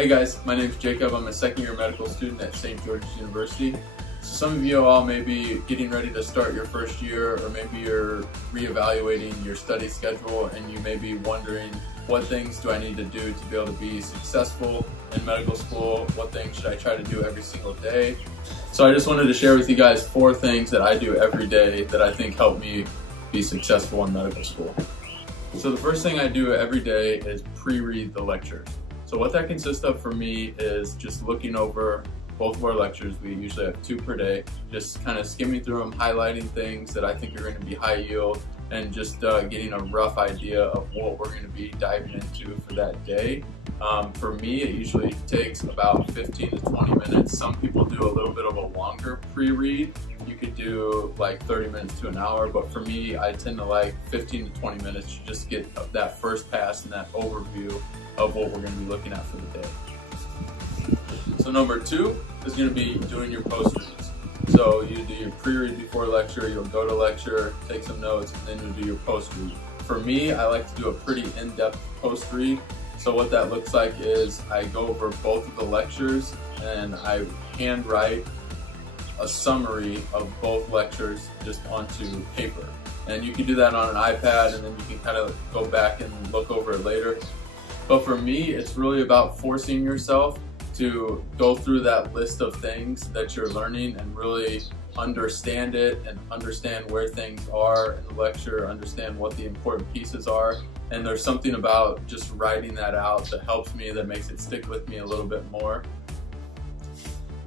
Hey guys, my name is Jacob. I'm a second year medical student at St. George's University. So some of you all may be getting ready to start your first year, or maybe you're reevaluating your study schedule and you may be wondering, what things do I need to do to be able to be successful in medical school? What things should I try to do every single day? So I just wanted to share with you guys 4 things that I do every day that I think help me be successful in medical school. So the first thing I do every day is pre-read the lectures. So what that consists of for me is just looking over both of our lectures. We usually have 2 per day, just kind of skimming through them, highlighting things that I think are going to be high yield, and just getting a rough idea of what we're going to be diving into for that day. For me, it usually takes about 15 to 20 minutes. Some people do a little bit of a longer pre-read. You could do like 30 minutes to an hour, but for me, I tend to like 15 to 20 minutes to just get that first pass and that overview of what we're going to be looking at for the day. So number 2 is going to be doing your post-reads. So you do your pre-read before lecture, you'll go to lecture, take some notes, and then you'll do your post-read. For me, I like to do a pretty in-depth post-read. So what that looks like is I go over both of the lectures and I handwrite a summary of both lectures just onto paper. And you can do that on an iPad, and then you can kind of go back and look over it later. But for me, it's really about forcing yourself to go through that list of things that you're learning and really understand it and understand where things are in the lecture, understand what the important pieces are. And there's something about just writing that out that helps me, that makes it stick with me a little bit more.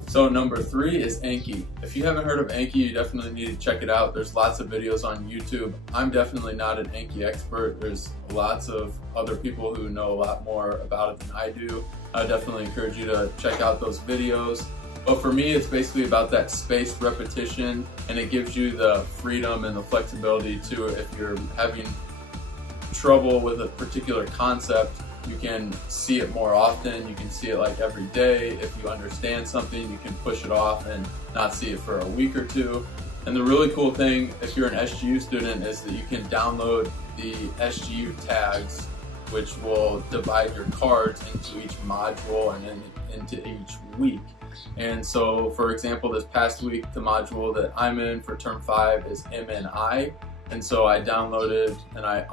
So number 3 is Anki. If you haven't heard of Anki, you definitely need to check it out. There's lots of videos on YouTube. I'm definitely not an Anki expert. There's lots of other people who know a lot more about it than I do. I definitely encourage you to check out those videos. But for me, it's basically about that spaced repetition, and it gives you the freedom and the flexibility to, if you're having trouble with a particular concept, you can see it more often. You can see it like every day. If you understand something, you can push it off and not see it for a week or 2. And the really cool thing, if you're an SGU student, is that you can download the SGU tags, which will divide your cards into each module and then into each week. And so, for example, this past week, the module that I'm in for term 5 is MNI. And so I downloaded and I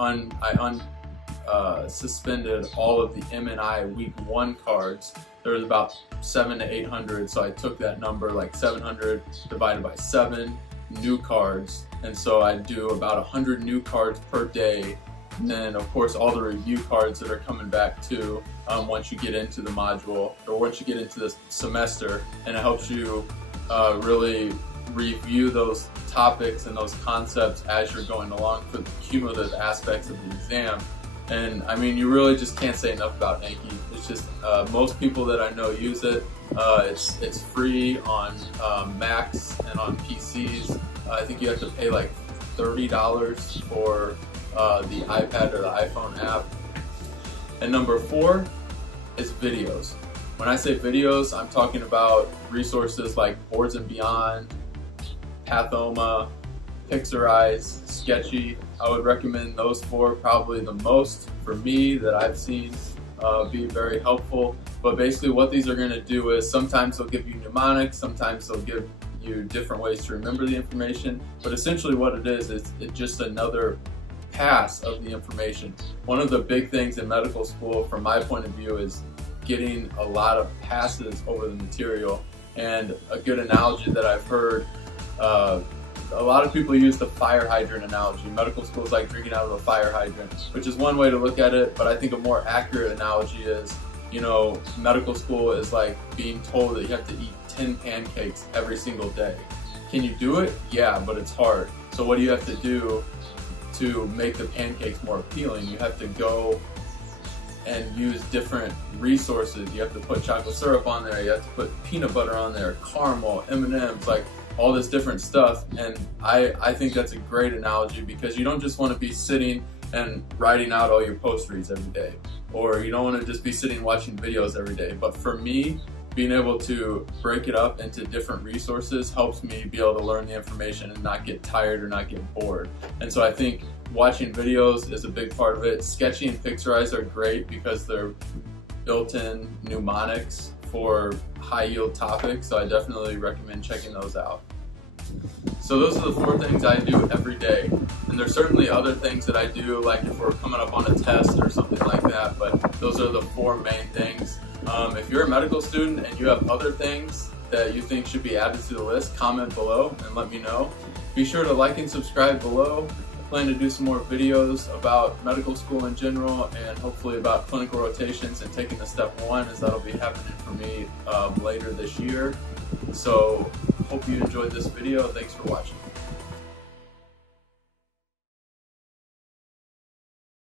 suspended all of the MNI week 1 cards. There was about 700 to 800, so I took that number, like 700 divided by 7 new cards, and so I do about 100 new cards per day. And then of course all the review cards that are coming back too, once you get into the module, or once you get into the semester, and it helps you really review those topics and those concepts as you're going along for the cumulative aspects of the exam. And I mean, you really just can't say enough about Anki. It's just, most people that I know use it. It's free on Macs and on PCs. I think you have to pay like $30 for the iPad or the iPhone app. And number 4 is videos. When I say videos, I'm talking about resources like Boards and Beyond, Pathoma, Pixarize, Sketchy. I would recommend those 4 probably the most for me that I've seen be very helpful. But basically what these are going to do is sometimes they'll give you mnemonics, sometimes they'll give you different ways to remember the information. But essentially what it is it's just another pass of the information. One of the big things in medical school from my point of view is getting a lot of passes over the material. And a good analogy that I've heard, a lot of people use the fire hydrant analogy. Medical school is like drinking out of a fire hydrant, which is one way to look at it, but I think a more accurate analogy is, you know, medical school is like being told that you have to eat 10 pancakes every single day. Can you do it? Yeah, but it's hard. So what do you have to do to make the pancakes more appealing? You have to go and use different resources. You have to put chocolate syrup on there, you have to put peanut butter on there, caramel, M&Ms, like all this different stuff. And I think that's a great analogy, because you don't just want to be sitting and writing out all your post reads every day, or you don't want to just be sitting watching videos every day. But for me, being able to break it up into different resources helps me be able to learn the information and not get tired or not get bored. And so I think watching videos is a big part of it. Sketchy and Pixarize are great because they're built-in mnemonics for high yield topics, so I definitely recommend checking those out. So those are the 4 things I do every day, and there's certainly other things that I do, like if we're coming up on a test or something like that, but those are the 4 main things. If you're a medical student and you have other things that you think should be added to the list, comment below and let me know. Be sure to like and subscribe below. I plan to do some more videos about medical school in general, and hopefully about clinical rotations and taking the step 1, as that'll be happening for me later this year. So hope you enjoyed this video. Thanks for watching.